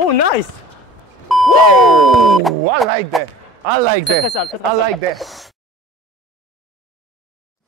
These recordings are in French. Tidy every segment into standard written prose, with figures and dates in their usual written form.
Oh, nice! Oh, I like that. I like that. Très sale, I like that.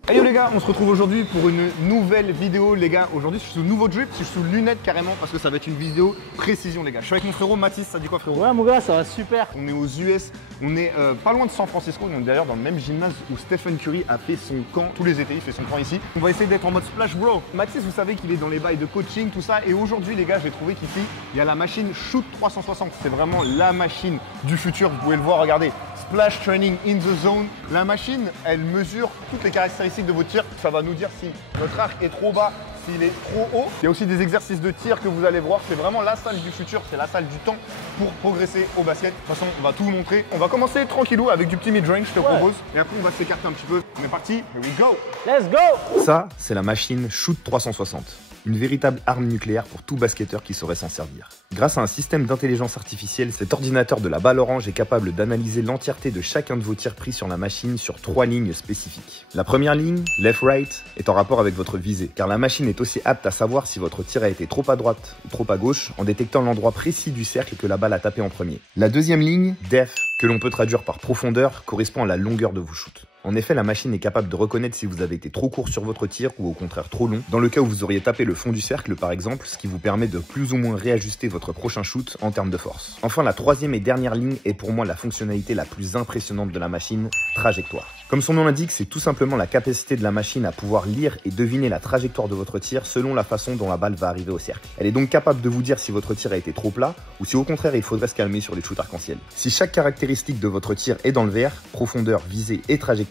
Hey yo les gars, on se retrouve aujourd'hui pour une nouvelle vidéo les gars. Aujourd'hui je suis sous nouveau drip, je suis sous lunettes carrément parce que ça va être une vidéo précision les gars. Je suis avec mon frérot Mathis, ça dit quoi frérot? Ouais mon gars, ça va super. On est aux US, on est pas loin de San Francisco, on est d'ailleurs dans le même gymnase où Stephen Curry a fait son camp tous les étés, il fait son camp ici. On va essayer d'être en mode splash bro. Mathis vous savez qu'il est dans les bails de coaching, tout ça, et aujourd'hui les gars j'ai trouvé qu'ici il y a la machine Shoot 360, c'est vraiment la machine du futur, vous pouvez le voir, regardez. Splash Training in the Zone. La machine, elle mesure toutes les caractéristiques de vos tirs. Ça va nous dire si notre arc est trop bas, s'il est trop haut. Il y a aussi des exercices de tir que vous allez voir. C'est vraiment la salle du futur, c'est la salle du temps pour progresser au basket. De toute façon, on va tout vous montrer. On va commencer tranquillou avec du petit mid-range, je te propose. Et après, on va s'écarter un petit peu. On est parti. Here we go. Let's go! Ça, c'est la machine Shoot 360. Une véritable arme nucléaire pour tout basketteur qui saurait s'en servir. Grâce à un système d'intelligence artificielle, cet ordinateur de la balle orange est capable d'analyser l'entièreté de chacun de vos tirs pris sur la machine sur 3 lignes spécifiques. La première ligne, left-right, est en rapport avec votre visée, car la machine est aussi apte à savoir si votre tir a été trop à droite ou trop à gauche en détectant l'endroit précis du cercle que la balle a tapé en premier. La deuxième ligne, depth, que l'on peut traduire par profondeur, correspond à la longueur de vos shoots. En effet, la machine est capable de reconnaître si vous avez été trop court sur votre tir ou au contraire trop long, dans le cas où vous auriez tapé le fond du cercle par exemple, ce qui vous permet de plus ou moins réajuster votre prochain shoot en termes de force. Enfin, la troisième et dernière ligne est pour moi la fonctionnalité la plus impressionnante de la machine, trajectoire. Comme son nom l'indique, c'est tout simplement la capacité de la machine à pouvoir lire et deviner la trajectoire de votre tir selon la façon dont la balle va arriver au cercle. Elle est donc capable de vous dire si votre tir a été trop plat ou si au contraire il faudrait se calmer sur les shoots arc-en-ciel. Si chaque caractéristique de votre tir est dans le vert, profondeur, visée et trajectoire,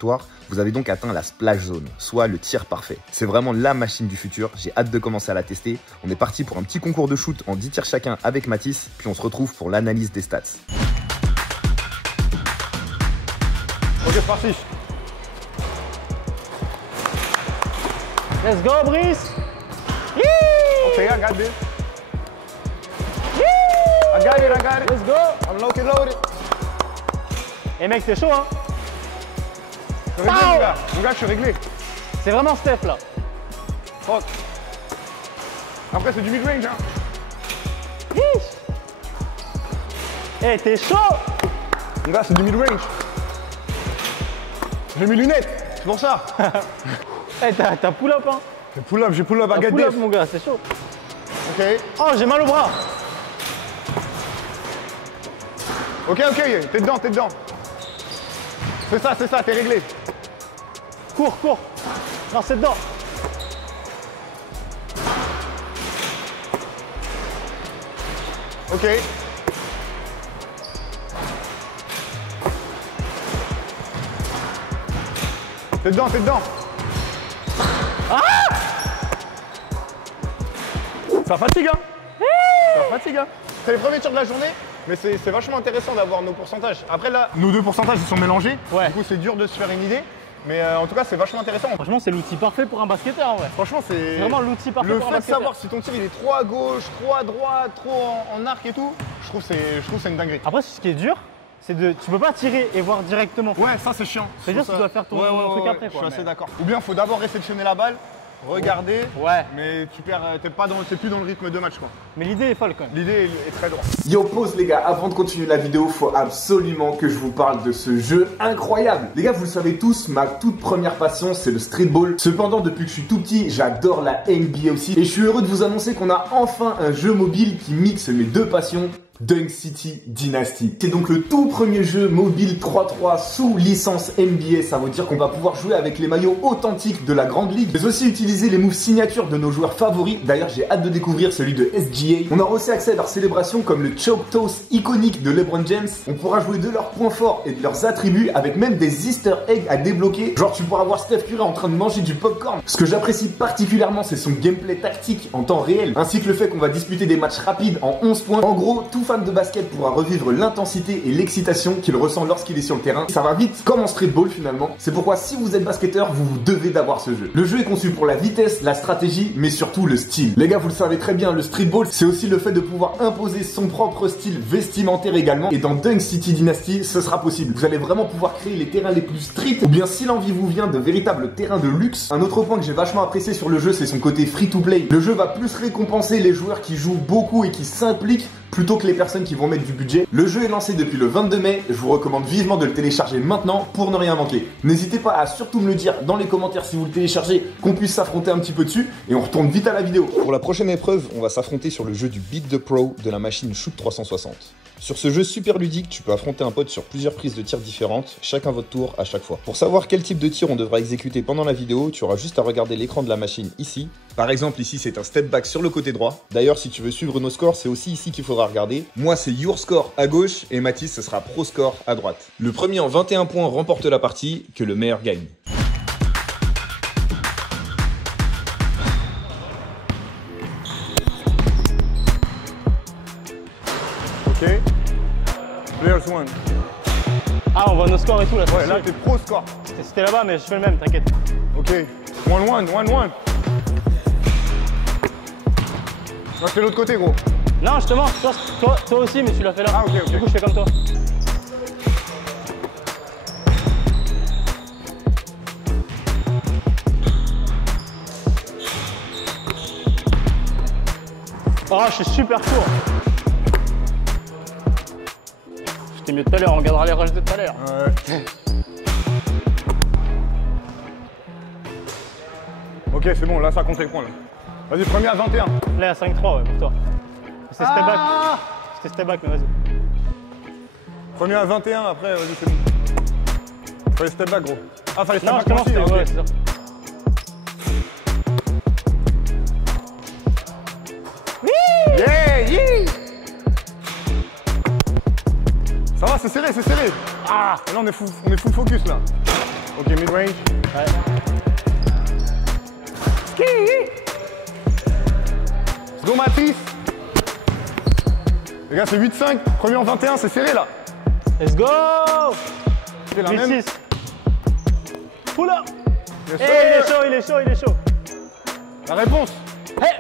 vous avez donc atteint la splash zone, soit le tir parfait. C'est vraiment la machine du futur, j'ai hâte de commencer à la tester. On est parti pour un petit concours de shoot en 10 tirs chacun avec Mathis, puis on se retrouve pour l'analyse des stats. Ok, c'est parti. Let's go Brice! Okay, I got this. I got it. Let's go! I'm loaded. Et mec, c'est chaud hein? Je suis réglé, mon gars. Mon gars, je suis réglé. C'est vraiment Steph là. Fuck. Après, c'est du mid-range, hein. Eh, t'es chaud! Mon gars, c'est du mid-range. J'ai mis lunettes, c'est pour ça. Eh, t'as pull-up hein? J'ai pull-up, I T'as got pull-up this. mon gars, c'est chaud. Ok. Oh, j'ai mal au bras. Ok, t'es dedans. C'est ça, t'es réglé. Cours. Non, c'est dedans. Ok. T'es dedans. Ah! Ça fatigue, hein. C'est les premiers tirs de la journée, mais c'est vachement intéressant d'avoir nos pourcentages. Après là, nos deux pourcentages ils sont mélangés. Ouais. Du coup, c'est dur de se faire une idée. Mais en tout cas, c'est vachement intéressant. Franchement, c'est l'outil parfait pour un basketteur en vrai. Franchement, c'est vraiment l'outil parfait le pour un fait de basketteur. savoir si ton tir il est trop à gauche, trop à droite, trop en arc et tout. Je trouve que c'est une dinguerie. Après, ce qui est dur, c'est de. Tu peux pas tirer et voir directement. Ouais, ça c'est chiant. C'est juste que tu dois faire ton truc après. Je suis quoi, assez mais- d'accord. Ou bien, faut d'abord réceptionner la balle, regarder. Ouais. Mais tu perds, t'es plus dans le rythme de match quoi. Mais l'idée est folle quand même. L'idée est très droite. Yo, pause les gars, avant de continuer la vidéo, faut absolument que je vous parle de ce jeu incroyable. Les gars, vous le savez tous, ma toute première passion, c'est le streetball. Cependant, depuis que je suis tout petit, j'adore la NBA aussi. Et je suis heureux de vous annoncer qu'on a enfin un jeu mobile qui mixe mes deux passions. Dunk City Dynasty. C'est donc le tout premier jeu mobile 3-3 sous licence NBA. Ça veut dire qu'on va pouvoir jouer avec les maillots authentiques de la Grande Ligue, mais aussi utiliser les moves signatures de nos joueurs favoris. D'ailleurs, j'ai hâte de découvrir celui de SGA. On aura aussi accès à leurs célébrations comme le choke toss iconique de LeBron James. On pourra jouer de leurs points forts et de leurs attributs avec même des easter eggs à débloquer. Genre, tu pourras voir Steph Curry en train de manger du popcorn. Ce que j'apprécie particulièrement, c'est son gameplay tactique en temps réel, ainsi que le fait qu'on va disputer des matchs rapides en 11 points. En gros, tout fan de basket pourra revivre l'intensité et l'excitation qu'il ressent lorsqu'il est sur le terrain. Ça va vite comme en streetball finalement. C'est pourquoi si vous êtes basketteur, vous devez d'avoir ce jeu. Le jeu est conçu pour la vitesse, la stratégie, mais surtout le style. Les gars, vous le savez très bien, le streetball, c'est aussi le fait de pouvoir imposer son propre style vestimentaire également. Et dans Dunk City Dynasty, ce sera possible. Vous allez vraiment pouvoir créer les terrains les plus street, ou bien si l'envie vous vient de véritables terrains de luxe. Un autre point que j'ai vachement apprécié sur le jeu, c'est son côté free to play. Le jeu va plus récompenser les joueurs qui jouent beaucoup et qui s'impliquent plutôt que les personnes qui vont mettre du budget. Le jeu est lancé depuis le 22 mai, je vous recommande vivement de le télécharger maintenant pour ne rien manquer. N'hésitez pas à surtout me le dire dans les commentaires si vous le téléchargez, qu'on puisse s'affronter un petit peu dessus et on retourne vite à la vidéo. Pour la prochaine épreuve, on va s'affronter sur le jeu du Beat the Pro de la machine Shoot 360. Sur ce jeu super ludique, tu peux affronter un pote sur plusieurs prises de tir différentes, chacun votre tour à chaque fois. Pour savoir quel type de tir on devra exécuter pendant la vidéo, tu auras juste à regarder l'écran de la machine ici. Par exemple, ici c'est un step back sur le côté droit. D'ailleurs, si tu veux suivre nos scores, c'est aussi ici qu'il faudra regarder. Moi, c'est Your Score à gauche et Mathis, ce sera Pro Score à droite. Le premier en 21 points remporte la partie, que le meilleur gagne. Ok. Players one. Ah, on voit nos scores et tout là. Ouais, là t'es pro score. C'était là-bas, mais je fais le même, t'inquiète. Ok. 1-1, 1-1. Moi je fais l'autre côté gros. Non, justement, toi aussi, mais tu l'as fait là. Ah, ok, ok. Du coup, je fais comme toi. Oh, je suis super court. C'était mieux tout à l'heure, on regardera les rushs de tout à l'heure. Ouais. Ok, c'est bon, là ça compte les points là. Vas-y, premier à 21. Là, à 5-3, ouais, pour toi. C'était step back. C'était step back, mais vas-y. Premier à 21, après, vas-y, c'est bon. Fallait step back, gros. Ah, fallait step Non, back justement, aussi, c'était ok. ouais, c'est ça. Yeah, yeah. Ça va, c'est serré, c'est serré. Ah, et là on est full focus là. Ok, mid-range. Ouais. Let's go Mathis. Les gars, c'est 8-5. Premier en 21, c'est serré là. Let's go. C'est la même. 8-6. Pull up. Yes, Hey, sir. il est chaud, il est chaud, il est chaud. La réponse. Hey.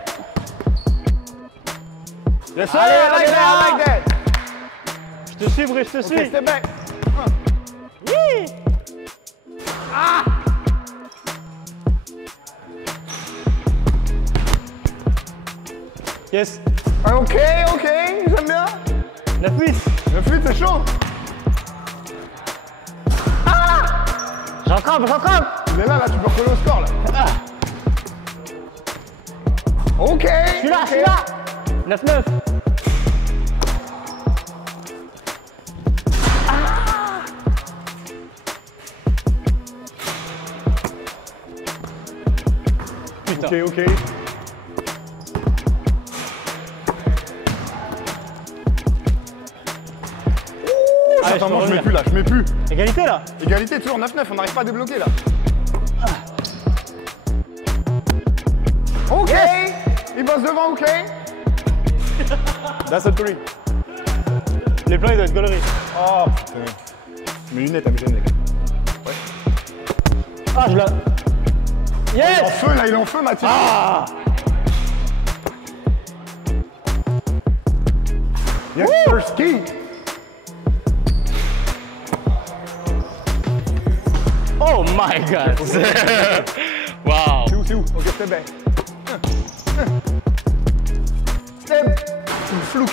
Yes, sir. Allez, I like allez, that, I like that. Je te suis, Brice, je te Ok, suis. step back. Oui. Yes. Ah, ok, ok, j'aime bien. 9-8. Le flûte, c'est chaud. J'entrape, j'entrape. Il est là, tu peux recoller au score là. Ok. Je suis là, je suis là. 9-9. Putain. Ok, ok. Allez, Attends, je moi peux je mets revenir. plus là, je mets plus. Égalité là. Égalité, toujours 9-9, on n'arrive pas à débloquer là. Ok. Il bosse devant, ok. That's a 3. Les plans ils doivent être gauleries. Oh putain. Mes lunettes, elles me gênent les gars. Ah, je la. En Yes. feu là, il est en feu Mathis. Ah. Yes, first key. Oh my god. Wow. C'est où? Ok, step back. Step. C'est une flou.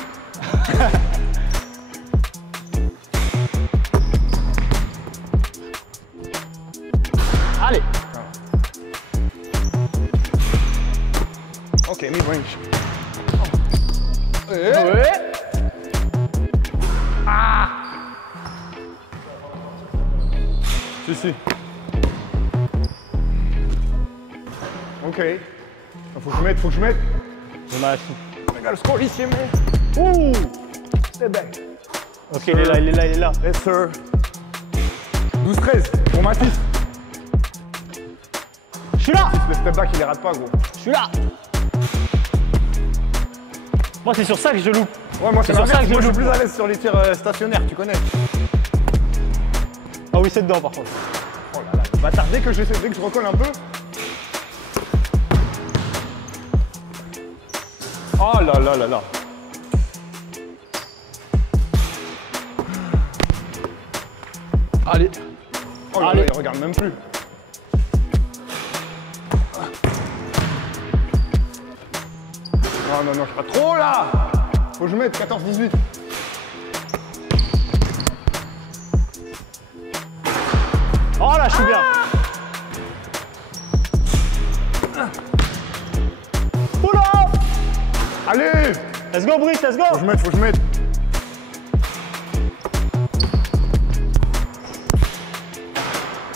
Allez. Ok, mid-range. Ouais. Si, si. Ok. Faut que je mette, faut que je mette. Dommage. Regarde le score ici, mais. Ouh. Step back. Ok, il est là, il est là, il est là. Yes, sir. 12-13 pour Mathis. Je suis là. Le step back, il les rate pas, gros. Je suis là. Moi, c'est sur ça que je loupe. Ouais, moi, c'est sur ça que je Moi, je suis loupe. plus à l'aise sur les tirs stationnaires, tu connais. Ah oui, c'est dedans par contre. Oh là là, le bâtard, dès que je recolle un peu. Oh là là là là. Allez. Oh là Allez. là, il regarde même plus. Non, non, non, je suis pas trop là. Faut que je mette 14-18. Oh là, je suis bien. Oula! Allez! Let's go, Brice, let's go! Faut que je mette.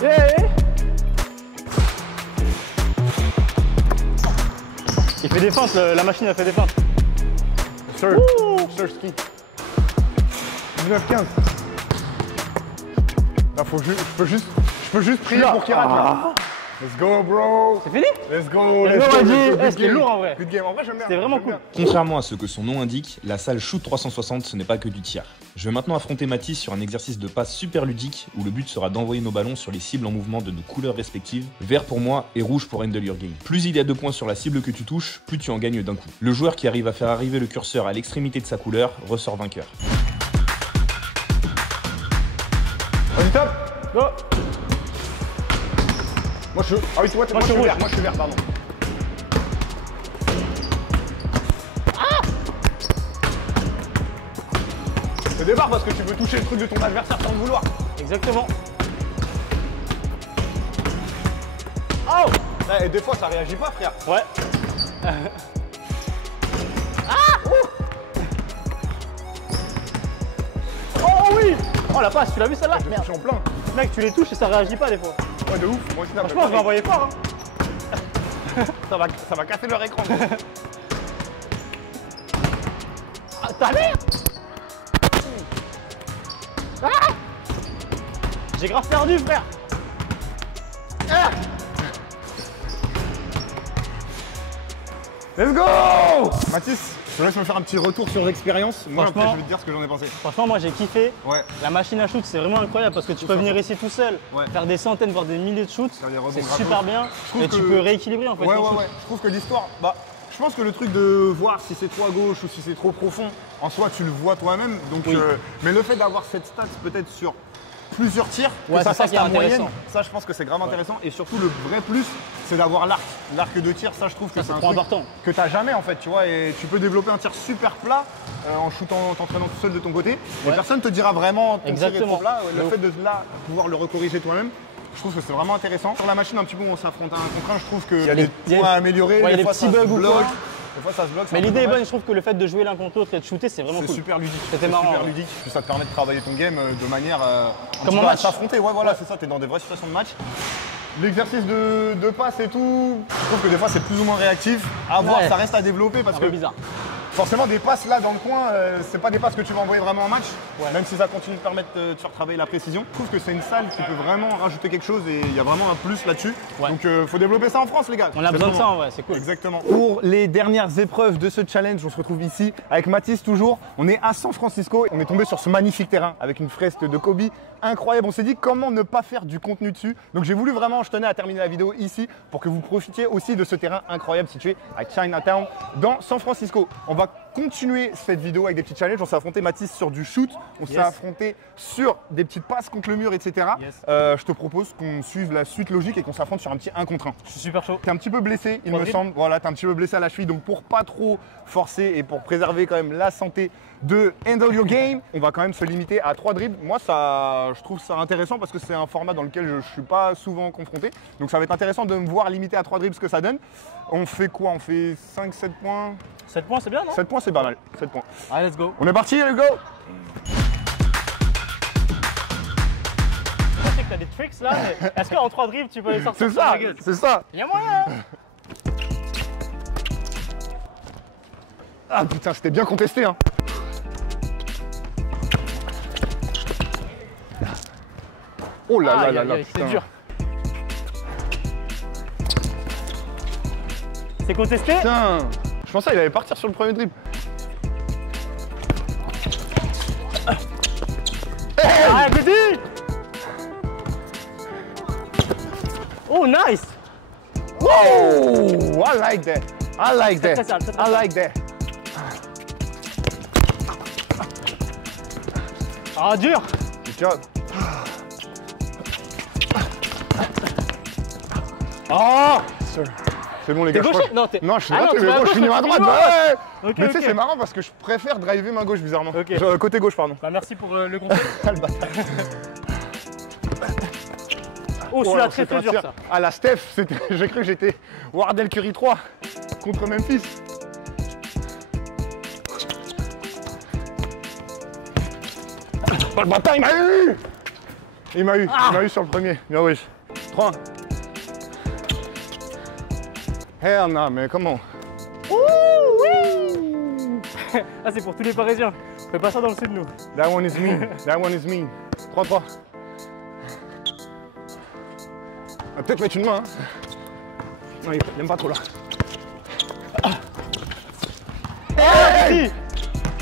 Yeah. Il fait des feintes, la machine a fait des feintes. Sur ski. 19-15. Là, je peux juste prier pour qu'il rate là. Let's go, bro. C'est fini? Let's go. C'était lourd en vrai. Good game. En vrai, j'aime bien. C'était vraiment cool. Contrairement à ce que son nom indique, la salle Shoot 360 ce n'est pas que du tir. Je vais maintenant affronter Mathis sur un exercice de passe super ludique où le but sera d'envoyer nos ballons sur les cibles en mouvement de nos couleurs respectives, vert pour moi et rouge pour Handle Your Game. Plus il y a de points sur la cible que tu touches, plus tu en gagnes d'un coup. Le joueur qui arrive à faire arriver le curseur à l'extrémité de sa couleur ressort vainqueur. Vas-y, top. Go! Moi, je suis... Ah oui, toi, moi, je suis vert. Moi, je suis vert, pardon. Le départ parce que tu veux toucher le truc de ton adversaire sans le vouloir. Exactement. Oh! Et des fois, ça réagit pas, frère. Ouais. Oh oui! Oh la passe, tu l'as vu celle-là? Je suis en plein. Mec, tu les touches et ça réagit pas des fois. Ouais, de ouf. Moi aussi, Franchement, je vais envoyer fort. Hein. ça va casser leur écran. Ah, ta mère! Ah! J'ai grave perdu, frère. Ah! Let's go! Mathis, je te laisse me faire un petit retour sur l'expérience. Moi, après, je vais te dire ce que j'en ai pensé. Franchement, moi j'ai kiffé. Ouais. La machine à shoot, c'est vraiment incroyable parce que tu peux venir ici tout seul, faire des centaines, voire des milliers de shoots. C'est super bien. Et tu peux rééquilibrer en fait. Ouais. Je trouve que l'histoire, je pense que le truc de voir si c'est trop à gauche ou si c'est trop profond, en soi, tu le vois toi-même. Donc, mais le fait d'avoir cette stat peut-être sur plusieurs tirs, que ça fasse la moyenne, ça je pense que c'est grave intéressant. Et surtout le vrai plus, c'est d'avoir l'arc de tir. Ça je trouve que c'est un truc important que tu n'as jamais en fait, tu vois. Et tu peux développer un tir super plat en shootant, t'entraînant tout seul de ton côté. Et personne ne te dira vraiment ton tir est trop plat. Le fait de là pouvoir le recorriger toi-même, je trouve que c'est vraiment intéressant. Sur la machine, un petit peu où on s'affronte un contre un, je trouve qu'il y a des points à améliorer. Ouais, des fois, petits bugs ou quoi. Des fois ça se bloque. Mais l'idée est bonne, je trouve que le fait de jouer l'un contre l'autre et de shooter, c'est vraiment cool. C'est super ludique. C'était marrant. Super ludique. Puis ça te permet de travailler ton game de manière comme en match. s'affronter. Ouais, voilà, c'est ça. T'es dans des vraies situations de match. L'exercice de passe et tout, je trouve que des fois c'est plus ou moins réactif. À voir, ça reste à développer parce que bizarre. Forcément, des passes là dans le coin, c'est pas des passes que tu vas envoyer vraiment en match, même si ça continue de permettre de te faire travailler la précision. Je trouve que c'est une salle qui peut vraiment rajouter quelque chose et il y a vraiment un plus là-dessus. Donc faut développer ça en France, les gars. On a besoin de ça en vrai, c'est cool. Exactement. Pour les dernières épreuves de ce challenge, on se retrouve ici avec Mathis toujours. On est à San Francisco, on est tombé sur ce magnifique terrain avec une fresque de Kobe incroyable. On s'est dit comment ne pas faire du contenu dessus. Donc j'ai voulu vraiment, je tenais à terminer la vidéo ici pour que vous profitiez aussi de ce terrain incroyable situé à Chinatown dans San Francisco. On va continuer cette vidéo avec des petits challenges. On s'est affronté Mathis sur du shoot, on s'est affronté sur des petites passes contre le mur, etc. Je te propose qu'on suive la suite logique et qu'on s'affronte sur un petit 1 contre 1. Je suis super chaud. T'es un petit peu blessé, il me semble. Voilà, t'es un petit peu blessé à la cheville, donc pour pas trop forcer et pour préserver quand même la santé de Handle Your Game, on va quand même se limiter à 3 dribbles. Moi, je trouve ça intéressant parce que c'est un format dans lequel je suis pas souvent confronté. Donc ça va être intéressant de me voir limiter à 3 dribbles ce que ça donne. On fait quoi? On fait 5-7 points? 7 points, c'est bien, non? 7 points, c'est pas mal. 7 points. Allez, let's go. On est parti, let's go! Je sais que t'as des tricks là, mais est-ce qu'en 3 dribbles, tu peux les sortir? C'est ça, c'est ça. Il y a moyen, hein. Ah putain, c'était bien contesté, hein. Oh là là là, c'est dur. C'est contesté? Putain, je pensais qu'il allait partir sur le premier dribble. Ah, petit! Oh, nice! Oh, I like that. I like that. I like that. Ah, dur! Good job. Oh! C'est bon les gars, T'es gaucher? Non, non, je suis droitier, mais bon, je finis à droite. Ouais. Mais tu sais, c'est marrant parce que je préfère driver main gauche bizarrement. Côté gauche, pardon. Bah merci pour le conseil. Oh, celui-là très très dur ça. Ah la Steph, j'ai cru que j'étais Wardell Curry 3 contre Memphis. Oh le bâtard, il m'a eu. Il m'a eu sur le premier. Bien oui. 3. Hell non, mais comment? Ouh oui. Ah c'est pour tous les Parisiens. On fait pas ça dans le sud nous. That one is me. That one is me. 3-3. On va peut-être mettre une main. Hein. Non, il n'aime pas trop là. Hey,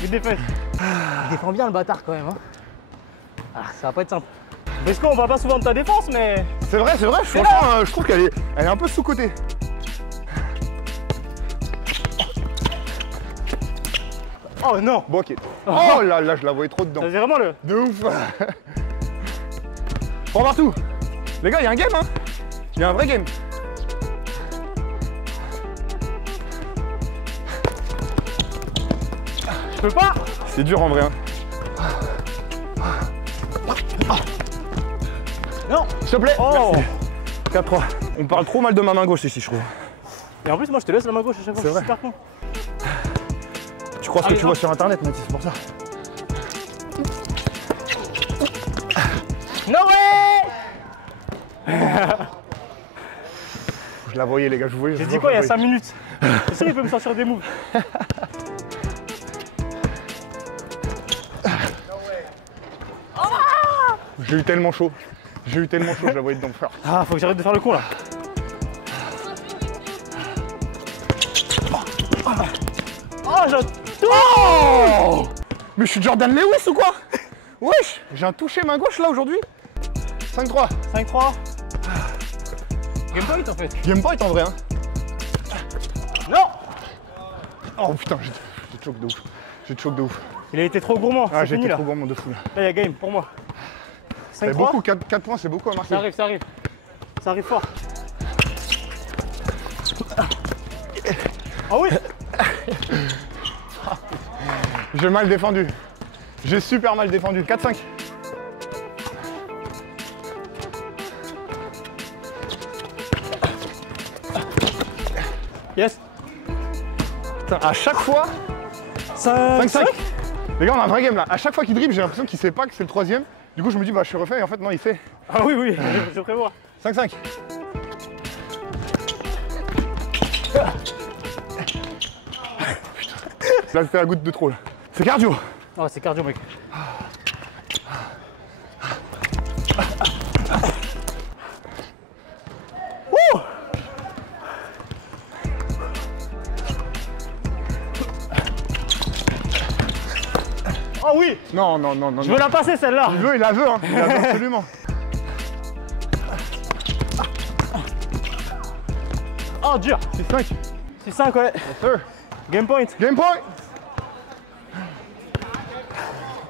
il défend. Il défend bien le bâtard quand même. Hein. Ah, ça va pas être simple. Vesco, on parle pas souvent de ta défense, mais. C'est vrai, franchement, je trouve qu'elle est un peu sous-cotée. Oh non! Bon, ok. Oh là là, je la voyais trop dedans. C'est vraiment le. De ouf! Prends partout! Les gars, il y a un game, hein! Il y a un vrai game! Je peux pas! C'est dur en vrai, hein! Non! S'il te plaît! Oh! 4-3. On parle trop mal de ma main gauche ici, je trouve. Et en plus, moi je te laisse la main gauche à chaque fois, je suis super con. Tu crois ce que tu vois sur internet, Mathis, c'est pour ça. No way! Je la voyais, les gars, je vous voyais. J'ai dit quoi il y a 5 minutes? C'est sûr, il peut me sortir des moves. J'ai eu tellement chaud. Je la voyais dedans faire. Ah, faut que j'arrête de faire le con là. Oh, oh mais je suis Jordan Lewis ou quoi? Wesh, j'ai un touché main gauche là aujourd'hui. 5-3. 5-3. Game point en fait. Game point en vrai hein. Non. Oh putain, j'ai choc de ouf. De ouf. Il a été trop gourmand. Ah, j'ai été là. trop gourmand de fou là. Là, il y a game pour moi. 5-3. C'est beaucoup, 4 points, c'est beaucoup à marquer. Ça arrive. Ça arrive fort. Ah oui. J'ai mal défendu. J'ai super mal défendu. 4-5. Yes. Putain, à chaque fois. 5-5. Les gars, on a un vrai game là. À chaque fois qu'il dribble, j'ai l'impression qu'il sait pas que c'est le troisième. Du coup, je me dis, bah, je suis refait et en fait, non, il sait. Ah oui, je prévois. 5-5. Là, c'était la goutte de trop là. C'est cardio. Oh, c'est cardio, mec. Oh oui. Non. Je veux la passer celle-là. Il la veut, hein. Il la veut absolument. Oh, dur. 6-5. 6-5, ouais. Yes, sir. Game point. Game point.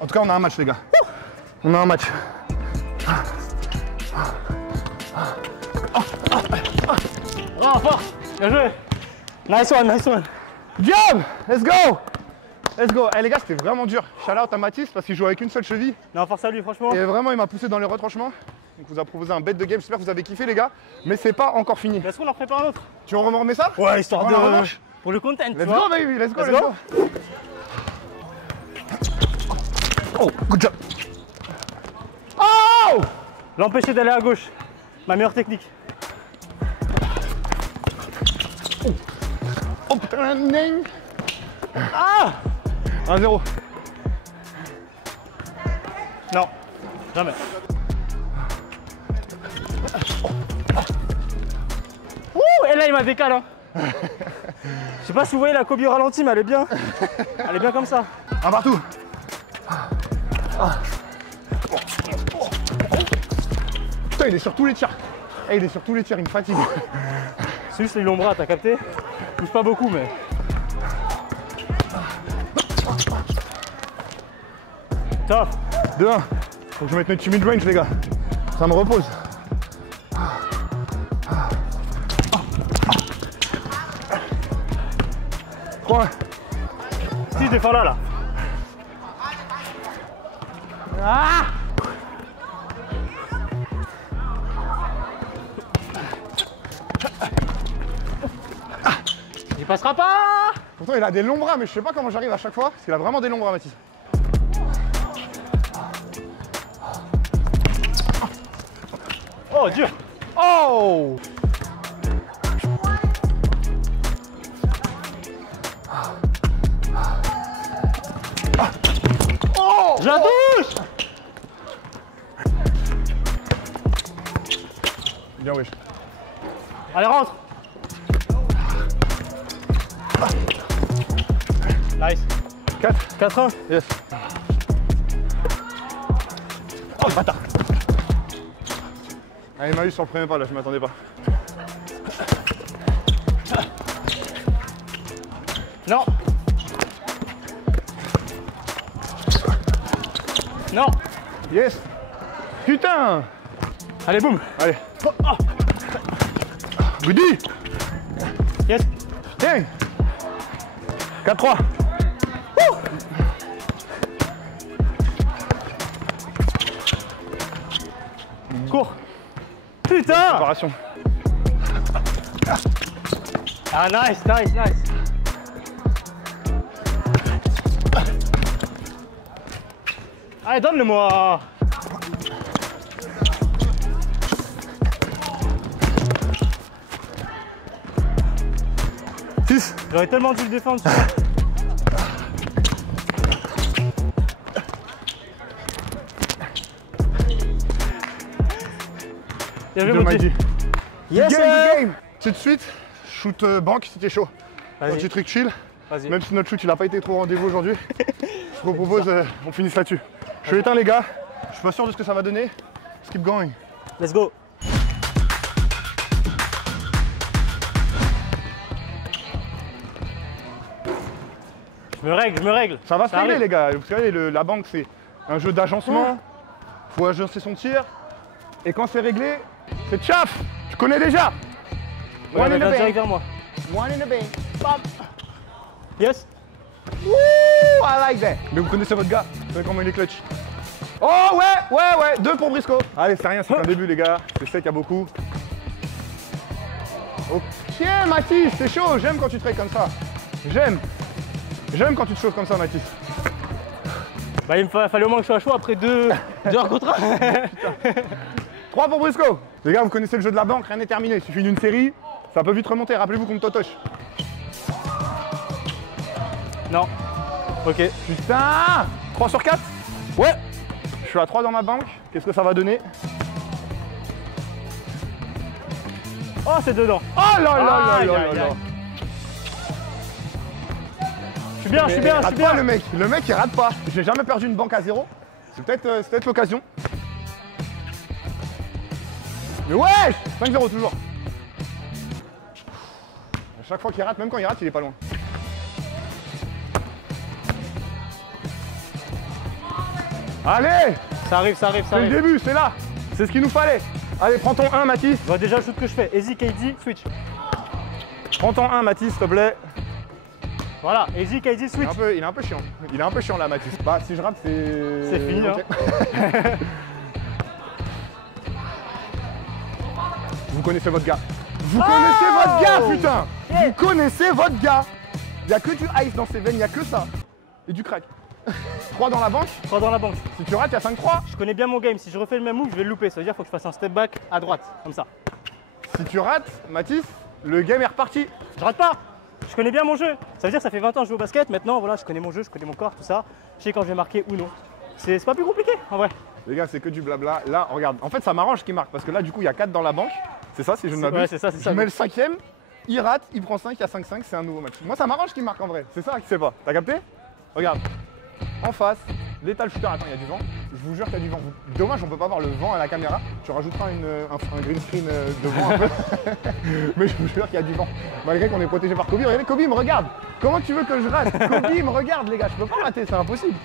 En tout cas, on a un match, les gars. On a un match. Oh, fort. Bien joué. Nice one. Job. Let's go. Eh les gars, c'était vraiment dur. Shout out à Mathis parce qu'il joue avec une seule cheville. Non, force à lui, franchement. Et vraiment, il m'a poussé dans les retranchements. Donc, vous a proposé un bet de game. J'espère que vous avez kiffé, les gars. Mais c'est pas encore fini. Est-ce qu'on en prépare un autre? Tu en remets ça? Ouais, histoire de. revanche. Pour le content. Let's go, baby. Let's go. Oh, good job. Oh! L'empêcher d'aller à gauche. Ma meilleure technique. Oh putain, Ah! 1-0. Non, jamais. Ouh, et là il m'a décalé. Hein. Je sais pas si vous voyez la Kobe au ralenti, mais elle est bien. Elle est bien comme ça. Un partout. Putain, il est sur tous les tirs. Il me fatigue. C'est juste les longs bras, t'as capté? Touche pas beaucoup, mais. Top. 2-1. Faut que je mette mes petits mid-range, les gars. Ça me repose. Prends un. Si, je défends là. Ah! Il passera pas. Pourtant il a des longs bras, mais je sais pas comment j'arrive à chaque fois, parce qu'il a vraiment des longs bras, Mathis. Oh, dur. Oh! Oh! Je la touche. Bien, wesh. Allez, rentre. Nice. 4-1. Yes. Oh, le bâtard. Ah, il m'a eu sur le premier pas là, je m'attendais pas. Non. Non. Yes. Putain. Allez, boum. Allez. Oh, oh. Goody. Yes. Tiens. 4-3. Cours. Putain. Préparation. Ah, nice. Allez, donne-le-moi. J'aurais tellement dû le défendre. Bien joué, mon Dieu. Yes, Game. Tout de suite, shoot banque si t'es chaud. Un petit truc chill. Vas-y. Même si notre shoot il a pas été trop au rendez-vous aujourd'hui, je vous propose on finisse là-dessus. Je vais éteindre les gars, je suis pas sûr de ce que ça va donner. Let's keep going. Let's go. Je me règle. Ça va se régler arrive. les gars. Vous savez, la banque c'est un jeu d'agencement. Faut agencer son tir. Et quand c'est réglé, c'est tchaf. Tu connais déjà. Ouais, One in the direct bank. vers moi. One in the bank. Bam. Yes. Woo, I like that. Mais vous connaissez votre gars. Vous savez comment il est clutch. Oh ouais. 2 pour Briscoe. Allez, c'est rien, c'est qu'un début les gars. Je sais qu'il y a beaucoup. Ok Mathis, c'est chaud. J'aime quand tu trades comme ça. J'aime quand tu te chauffes comme ça, Mathis. Bah, il me fallait au moins que je sois chaud après 2 heures contre 1. 3 pour Briscoe. Les gars, vous connaissez le jeu de la banque, rien n'est terminé. Il suffit d'une série, ça peut vite remonter. Rappelez-vous contre Totoche. Non. Ok. Putain 3 sur 4. Ouais. Je suis à 3 dans ma banque. Qu'est-ce que ça va donner? Oh, c'est dedans. Oh là là Aïe, là aïe, là là. aïe. Je suis bien, je suis Il bien. rate pas le mec. Le mec il rate pas. J'ai jamais perdu une banque à 0. C'est peut-être l'occasion. Mais wesh 5-0 toujours. À chaque fois qu'il rate, même quand il rate, il est pas loin. Allez, Ça arrive. c'est le début, c'est là. C'est ce qu'il nous fallait. Allez, prends ton 1 Mathis. Je vois déjà le shoot que je fais. Easy, KD, switch. Prends ton 1 Mathis, s'il te plaît. Voilà, Easy, KD, switch. Il est un peu chiant. Il est un peu chiant là Mathis. Bah si je rate, c'est... C'est fini, Ok. Vous connaissez votre gars. Vous connaissez votre gars, putain. Yeah. Vous connaissez votre gars. Il n'y a que du ice dans ses veines, il n'y a que ça. Et du crack. 3 dans la banque. 3 dans la banque. Si tu rates, il y a 5-3. Je connais bien mon game. Si je refais le même move, je vais le louper. Ça veut dire qu'il faut que je fasse un step back à droite, comme ça. Si tu rates, Mathis, le game est reparti. Je rate pas. Je connais bien mon jeu. Ça veut dire que ça fait 20 ans que je joue au basket. Maintenant, voilà, je connais mon jeu, je connais mon corps, tout ça. Je sais quand je vais marquer ou non. C'est pas plus compliqué, en vrai. Les gars, c'est que du blabla. Là, regarde. En fait, ça m'arrange qu'il marque parce que là, du coup, il y a 4 dans la banque. C'est ça, si je ne m'abuse. Ouais, c'est ça. Je mets le 5ème, il rate, il prend 5, il y a 5-5, c'est un nouveau match. Moi, ça m'arrange qu'il marque en vrai. C'est ça que tu sais pas. T'as capté? Regarde. En face, l'étal shooter. Attends, il y a du vent. Je vous jure qu'il y a du vent. Dommage, on peut pas voir le vent à la caméra. Tu rajouteras un green screen de vent un peu. Mais je vous jure qu'il y a du vent. Malgré qu'on est protégé par Kobe. Regardez, Kobe me regarde. Comment tu veux que je rate? Kobe me regarde, les gars. Je peux pas rater, c'est impossible.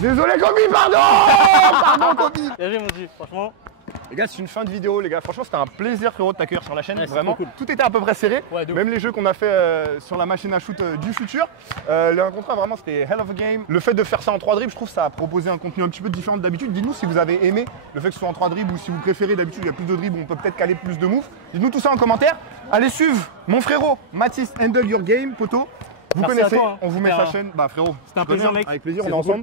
Désolé, Kobe, pardon! Pardon, Kobe. Bien joué, mon Dieu. Franchement, Les gars, c'est une fin de vidéo, les gars. Franchement, c'était un plaisir, frérot, de t'accueillir sur la chaîne. Ouais, c'était Vraiment, trop cool. tout était à peu près serré. Ouais, de ouf. Même les jeux qu'on a fait sur la machine à shoot du futur. Le contrat, vraiment, c'était hell of a game. Le fait de faire ça en 3 dribbles, je trouve ça a proposé un contenu un petit peu différent d'habitude. Dites-nous si vous avez aimé le fait que ce soit en 3 dribbles ou si vous préférez d'habitude, il y a plus de dribbles, on peut peut-être caler plus de moves. Dites-nous tout ça en commentaire. Allez suivre mon frérot Mathis Handle Your Game, poto. Vous Merci à connaissez, toi, hein. on vous met C'était sa un- chaîne. Bah frérot, C'était un je connais, plaisir, mec. Avec plaisir, on C'est est trop ensemble.